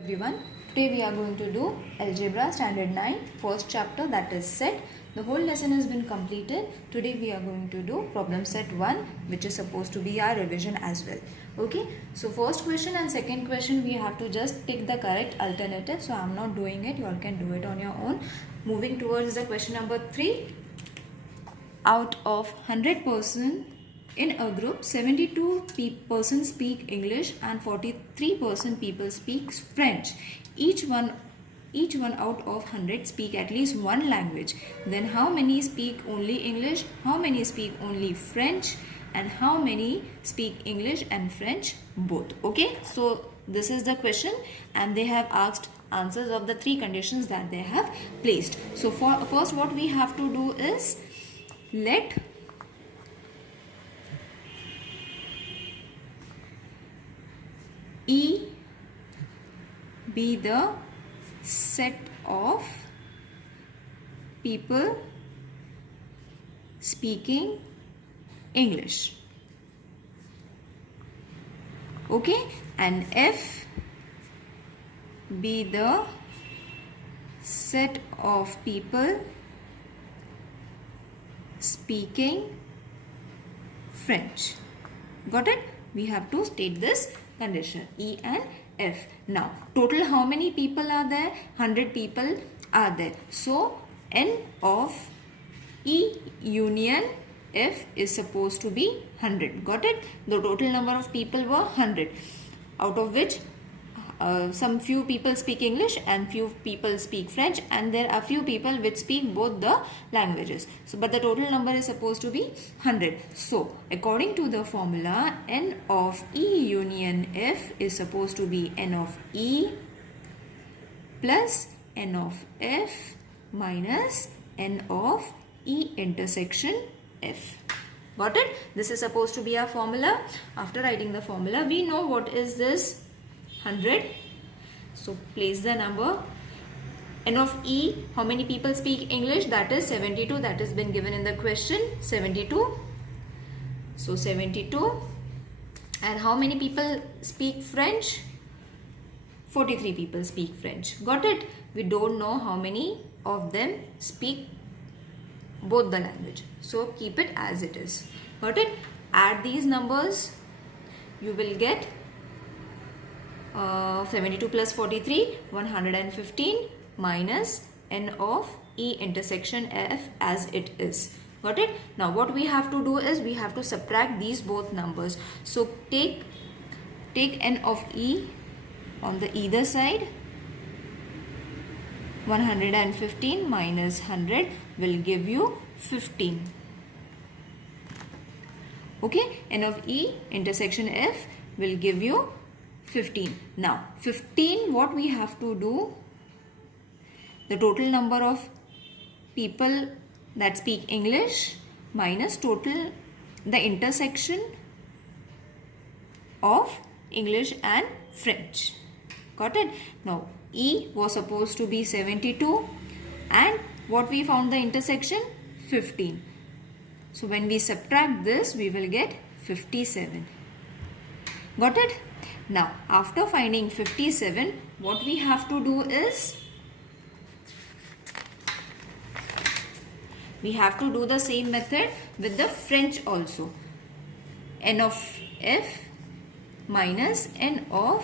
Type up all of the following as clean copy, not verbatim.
Everyone, today we are going to do Algebra Standard 9 first chapter, that is set. The whole lesson has been completed. Today we are going to do problem set 1, which is supposed to be our revision as well. Okay, so first question and second question we have to just pick the correct alternative. So I am not doing it, you all can do it on your own. Moving towards the question number 3. Out of 100% in a group, 72% speak English and 43% people speak French. Each one out of 100 speak at least one language. Then how many speak only English, how many speak only French, and how many speak English and French both? Okay, so this is the question and they have asked answers of the three conditions that they have placed. So for first, what we have to do is let E be the set of people speaking English. Okay, and F be the set of people speaking French. Got it? We have to state this condition, E and F. Now, total how many people are there? 100 people are there. So, N of E union F is supposed to be 100. Got it? The total number of people were 100, out of which some few people speak English and few people speak French, and there are few people which speak both the languages. So, but the total number is supposed to be 100. So, according to the formula, N of E union F is supposed to be N of E plus N of F minus N of E intersection F. Got it? This is supposed to be our formula. After writing the formula, we know what is this 100. So place the number. N of E, how many people speak English? That is 72. That has been given in the question, 72. So 72. And how many people speak French? 43 people speak French. Got it? We don't know how many of them speak both the language. So keep it as it is. Got it? Add these numbers. You will get 72 plus 43, 115 minus N of E intersection F as it is. Got it? Now what we have to do is we have to subtract these both numbers. So take N of E on the either side. 115 minus 100 will give you 15. Okay, N of E intersection F will give you 15. Now 15, what we have to do, the total number of people that speak English minus total the intersection of English and French. Got it? Now E was supposed to be 72 and what we found the intersection? 15. So when we subtract this, we will get 57. Got it? Now after finding 57, what we have to do is we have to do the same method with the French also. N of F minus N of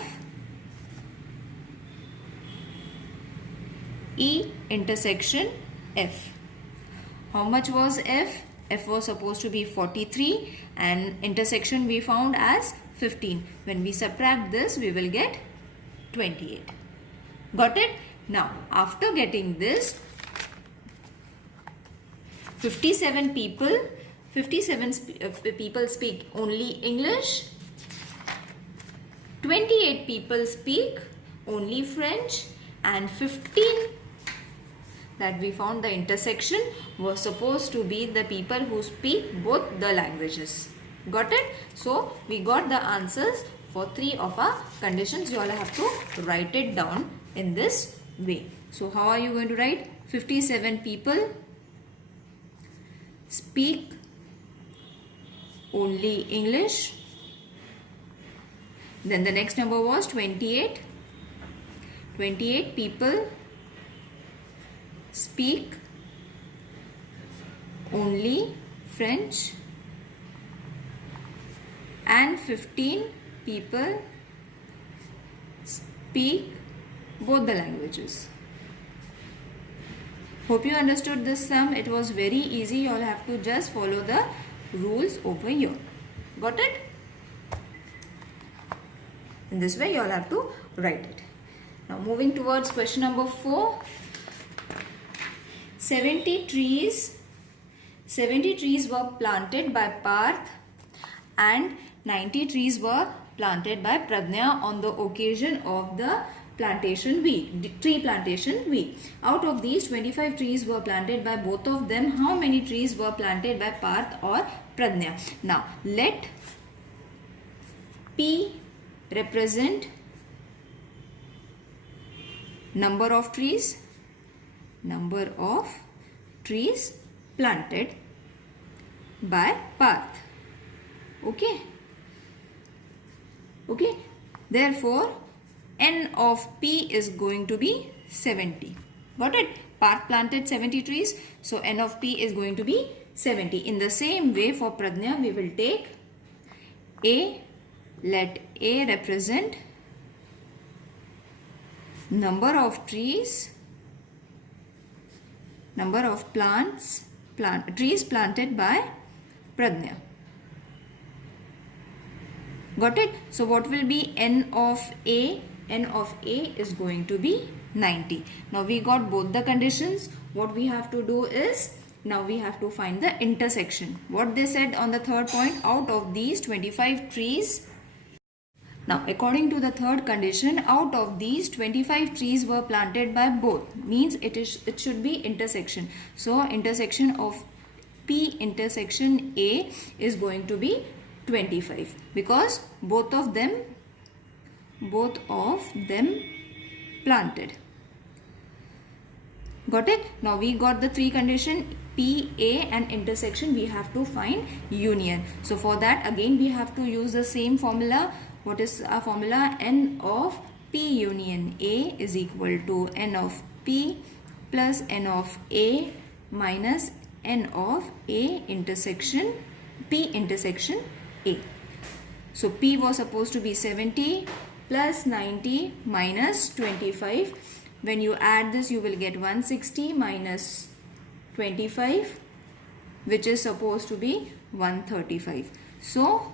E intersection F. How much was F? F was supposed to be 43 and intersection we found as 15. When we subtract this, we will get 28. Got it? Now, after getting this, 57 people speak only English, 28 people speak only French, and 15 that we found the intersection was supposed to be the people who speak both the languages. Got it? So we got the answers for 3 of our conditions. You all have to write it down in this way. So how are you going to write? 57 people speak only English. Then the next number was 28. 28 people speak only French and 15 people speak both the languages. Hope you understood this sum. It was very easy. You all have to just follow the rules over here. Got it? In this way you all have to write it. Now moving towards question number 4. 70 trees were planted by Parth and 90 trees were planted by Pradnya on the occasion of the plantation week, tree plantation week. Out of these, 25 trees were planted by both of them. How many trees were planted by Parth or Pradnya? Now let P represent number of trees planted by Parth. Okay. Therefore, N of P is going to be 70. Got it? Parth planted 70 trees. So, N of P is going to be 70. In the same way, for Pradnya, we will take A. Let A represent number of trees, number of trees planted by Pradnya. Got it? So what will be N of A? N of A is going to be 90. Now we got both the conditions. What we have to do is, now we have to find the intersection. What they said on the third point, out of these 25 trees. Now according to the third condition, out of these 25 trees were planted by both. Means it should be intersection. So intersection of P intersection A is going to be 25 because both of them planted. Got it? Now we got the three condition, P, A and intersection. We have to find union. So for that again we have to use the same formula. What is our formula? N of P union A is equal to N of P plus N of A minus N of A intersection P intersection A. So P was supposed to be 70 plus 90 minus 25. When you add this, you will get 160 minus 25, which is supposed to be 135. So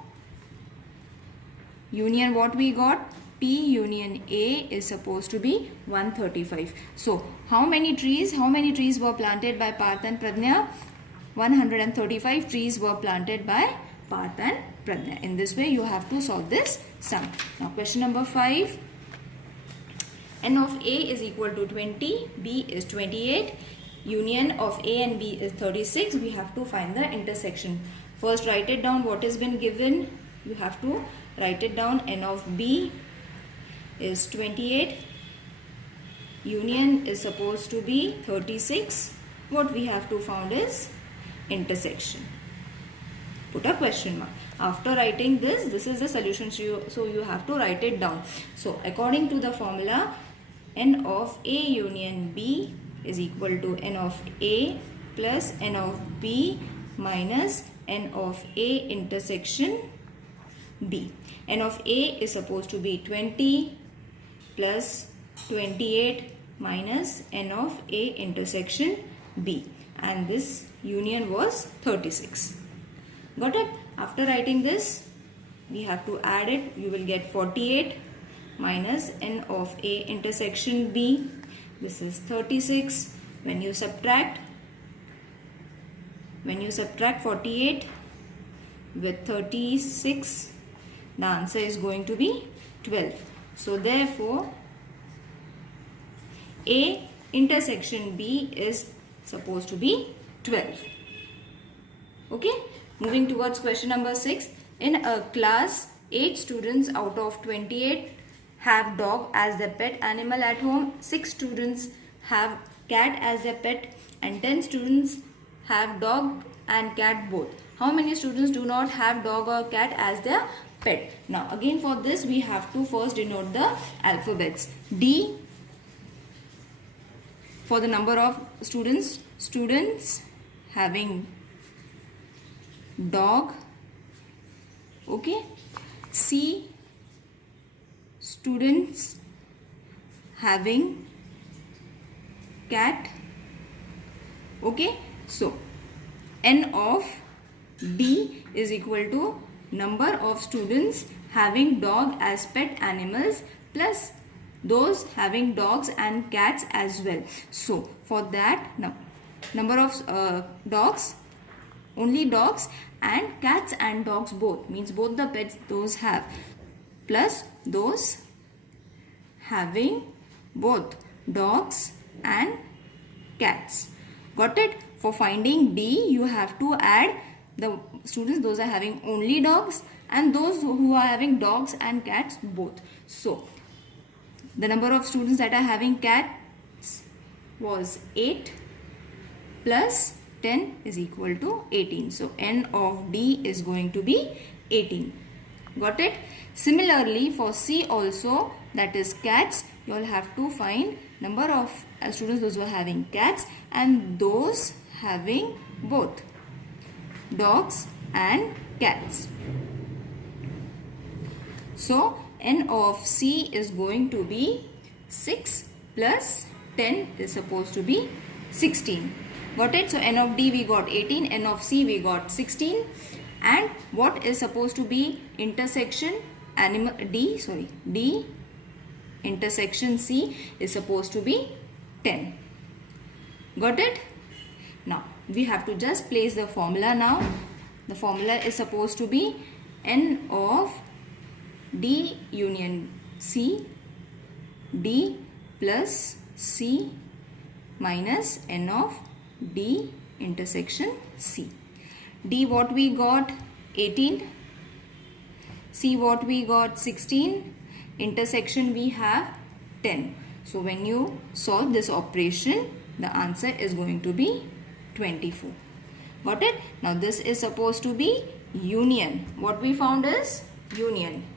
union what we got? P union A is supposed to be 135. So how many trees were planted by Parth and Pradnya? 135 trees were planted by Parth and Pradnya. In this way you have to solve this sum. Now question number 5. N of A is equal to 20, B is 28, union of A and B is 36. We have to find the intersection. First write it down what has been given. You have to write it down. N of B is 28, union is supposed to be 36. What we have to find is intersection. Put a question mark. After writing this is the solution. So you have to write it down. So according to the formula, N of A union B is equal to N of A plus N of B minus N of A intersection B. N of A is supposed to be 20 plus 28 minus N of A intersection B. And this union was 36. Got it? After writing this, we have to add it. You will get 48 minus N of A intersection B. This is 36. When you subtract 48 with 36, the answer is going to be 12. So therefore, A intersection B is supposed to be 12. Okay? Moving towards question number 6. In a class, 8 students out of 28 have dog as their pet animal at home, 6 students have cat as their pet and 10 students have dog and cat both. How many students do not have dog or cat as their pet? Now again for this we have to first denote the alphabets. D for the number of students having dog. Okay, C, students having cat. Okay, so N of D is equal to number of students having dog as pet animals plus those having dogs and cats as well. So for that, number of dogs, only dogs, and cats and dogs both, means both the pets those have, plus those having both dogs and cats. Got it? For finding D, you have to add the students those are having only dogs and those who are having dogs and cats both. So the number of students that are having cats was 8 plus 10 is equal to 18. So N of D is going to be 18. Got it? Similarly for C also, that is cats, you all have to find number of students those who are having cats and those having both dogs and cats. So N of C is going to be 6 plus 10 is supposed to be 16. Got it? So N of D we got 18, N of C we got 16, and what is supposed to be intersection D intersection C is supposed to be 10. Got it? Now we have to just place the formula now. The formula is supposed to be N of D union C, D plus C minus N of D intersection C. D what we got? 18. C what we got? 16. Intersection we have 10. So when you solve this operation, the answer is going to be 24. Got it? Now this is supposed to be union. What we found is union.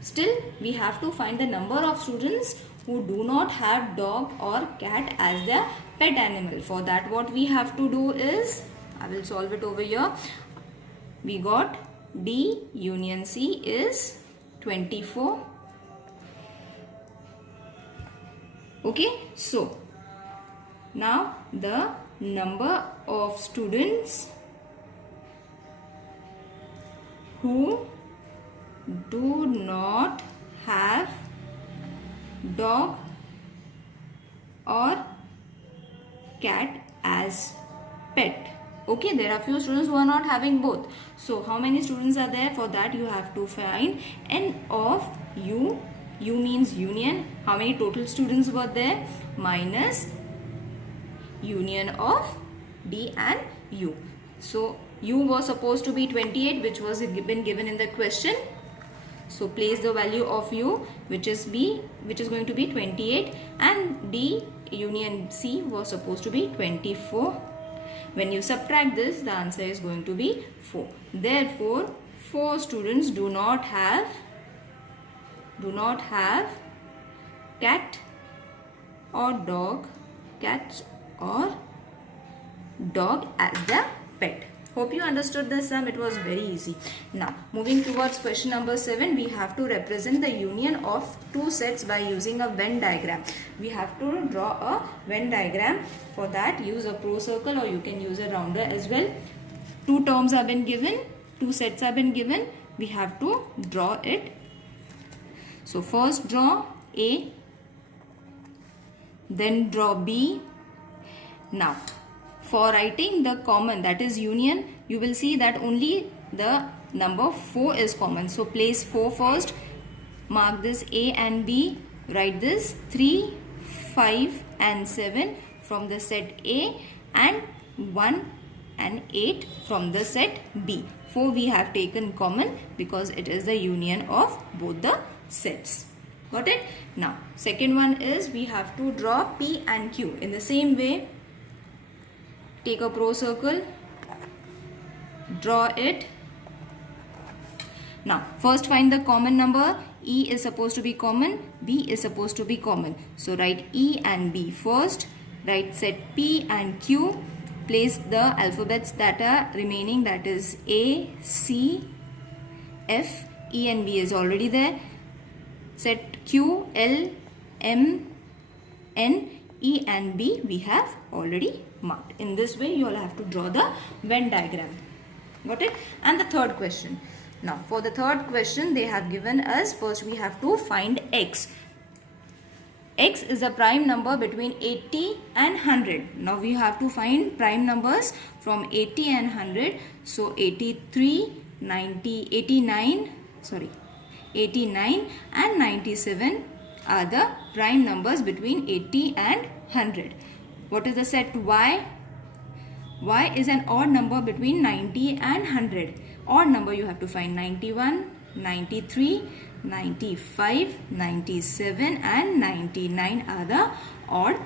Still we have to find the number of students who do not have dog or cat as their pet animal. For that what we have to do is, I will solve it over here. We got D union C is 24. Okay, so now the number of students who do not have dog or cat as pet. Okay, there are few students who are not having both. So how many students are there? For that you have to find N of U. U means union. How many total students were there? Minus union of D and U. So U was supposed to be 28, which was been given in the question. So place the value of U, which is B, which is going to be 28, and D union C was supposed to be 24. When you subtract this, the answer is going to be 4. Therefore, 4 students do not have cat or dog, cats or dog as the pet. Hope you understood this sum. It was very easy. Now moving towards question number 7, we have to represent the union of two sets by using a Venn diagram. We have to draw a Venn diagram. For that use a pro circle or you can use a rounder as well. Two terms have been given, two sets have been given. We have to draw it. So first draw A, then draw B. Now for writing the common, that is union, you will see that only the number 4 is common. So place 4 first, mark this A and B, write this 3, 5 and 7 from the set A and 1 and 8 from the set B. 4 we have taken common because it is the union of both the sets. Got it? Now second one is we have to draw P and Q. In the same way, take a pro circle, draw it. Now first find the common number. E is supposed to be common, B is supposed to be common. So write E and B first, Write set P and Q. Place the alphabets that are remaining, that is A, C, F, E and B is already there. Set Q, L, M, N, E and B we have already marked. In this way you all have to draw the Venn diagram. Got it? And the third question. Now for the third question they have given us, first we have to find X. X is a prime number between 80 and 100. Now we have to find prime numbers from 80 and 100. So 89 and 97 are the prime numbers between 80 and 100. What is the set Y? Y is an odd number between 90 and 100. Odd number you have to find 91, 93, 95, 97 and 99 are the odd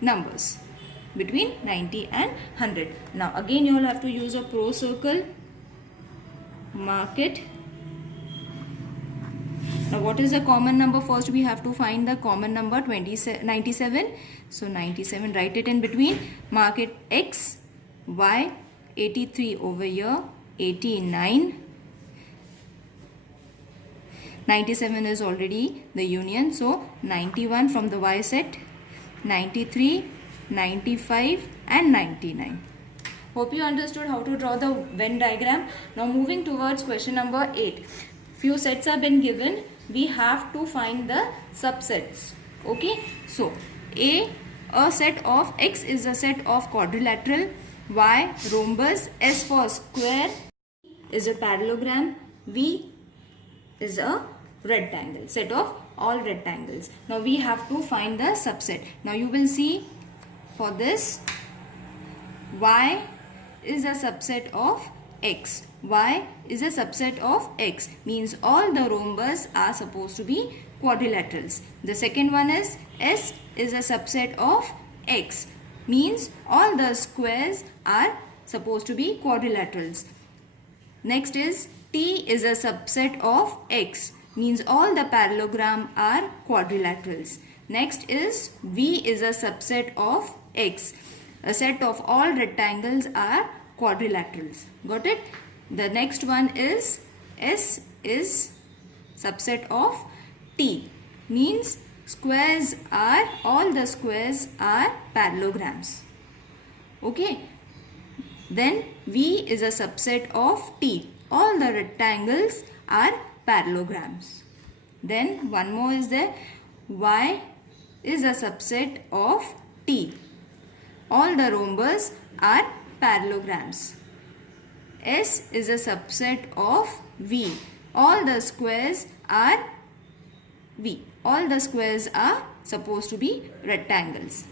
numbers between 90 and 100. Now again you will have to use a pro circle. Mark it. Now what is the common number? First we have to find the common number 97. So 97, write it in between. Mark it X, Y, 83 over here, 89. 97 is already the union. So 91 from the Y set, 93, 95 and 99. Hope you understood how to draw the Venn diagram. Now moving towards question number 8. Few sets have been given. We have to find the subsets. Okay. So A set of X is a set of quadrilateral, Y rhombus, S for square is a parallelogram, V is a rectangle, set of all rectangles. Now we have to find the subset. Now you will see for this, Y is a subset of X. Y is a subset of X, means all the rhombus are supposed to be quadrilaterals. The second one is S is a subset of X, means all the squares are supposed to be quadrilaterals. Next is T is a subset of X, means all the parallelogram are quadrilaterals. Next is V is a subset of X. A set of all rectangles are quadrilaterals. Got it? The next one is S is subset of T, means all the squares are parallelograms. Okay. Then V is a subset of T. All the rectangles are parallelograms. Then one more is there. Y is a subset of T. All the rhombus are parallelograms. S is a subset of V. All the squares are V. All the squares are supposed to be rectangles.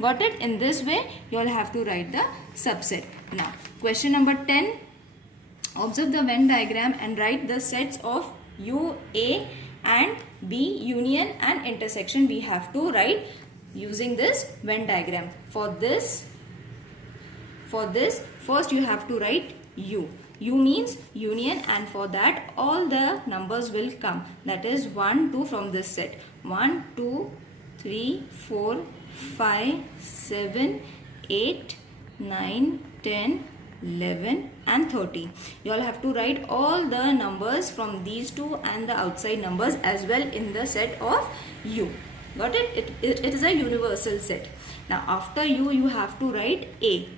Got it? In this way, you all have to write the subset. Now, question number 10. Observe the Venn diagram and write the sets of U, A and B, union and intersection. We have to write using this Venn diagram. For this, first you have to write U. U means union, and for that all the numbers will come. That is 1, 2 from this set. 1, 2, 3, 4, 5, 7, 8, 9, 10, 11 and 13. You all have to write all the numbers from these two and the outside numbers as well in the set of U. Got it? It is a universal set. Now after U, you have to write A.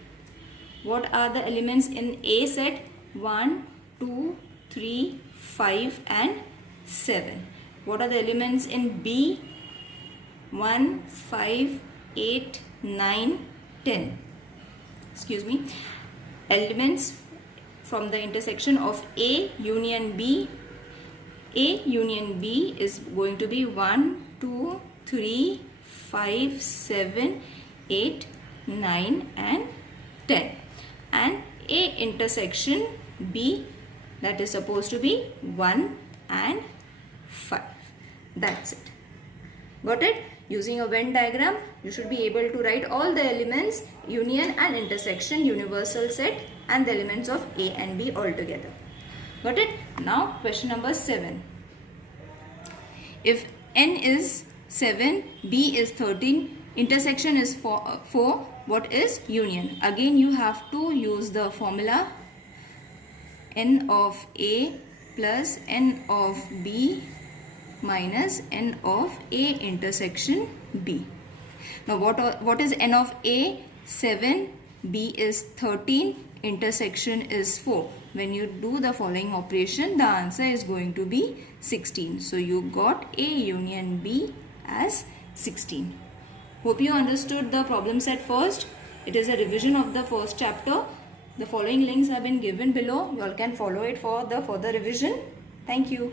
What are the elements in A set? 1, 2, 3, 5 and 7. What are the elements in B? 1, 5, 8, 9, 10. Excuse me. Elements from the intersection of A union B. A union B is going to be 1, 2, 3, 5, 7, 8, 9 and 10. And A intersection B, that is supposed to be 1 and 5. That's it. Got it? Using a Venn diagram, you should be able to write all the elements, union and intersection, universal set and the elements of A and B all together. Got it? Now question number 7. If N is 7, B is 13, intersection is 4. What is union? Again you have to use the formula n of A plus n of B minus n of A intersection B. Now what is n of A? 7, B is 13, intersection is 4. When you do the following operation, the answer is going to be 16. So you got A union B as 16. Hope you understood the problem set first. It is a revision of the first chapter. The following links have been given below. You all can follow it for the further revision. Thank you.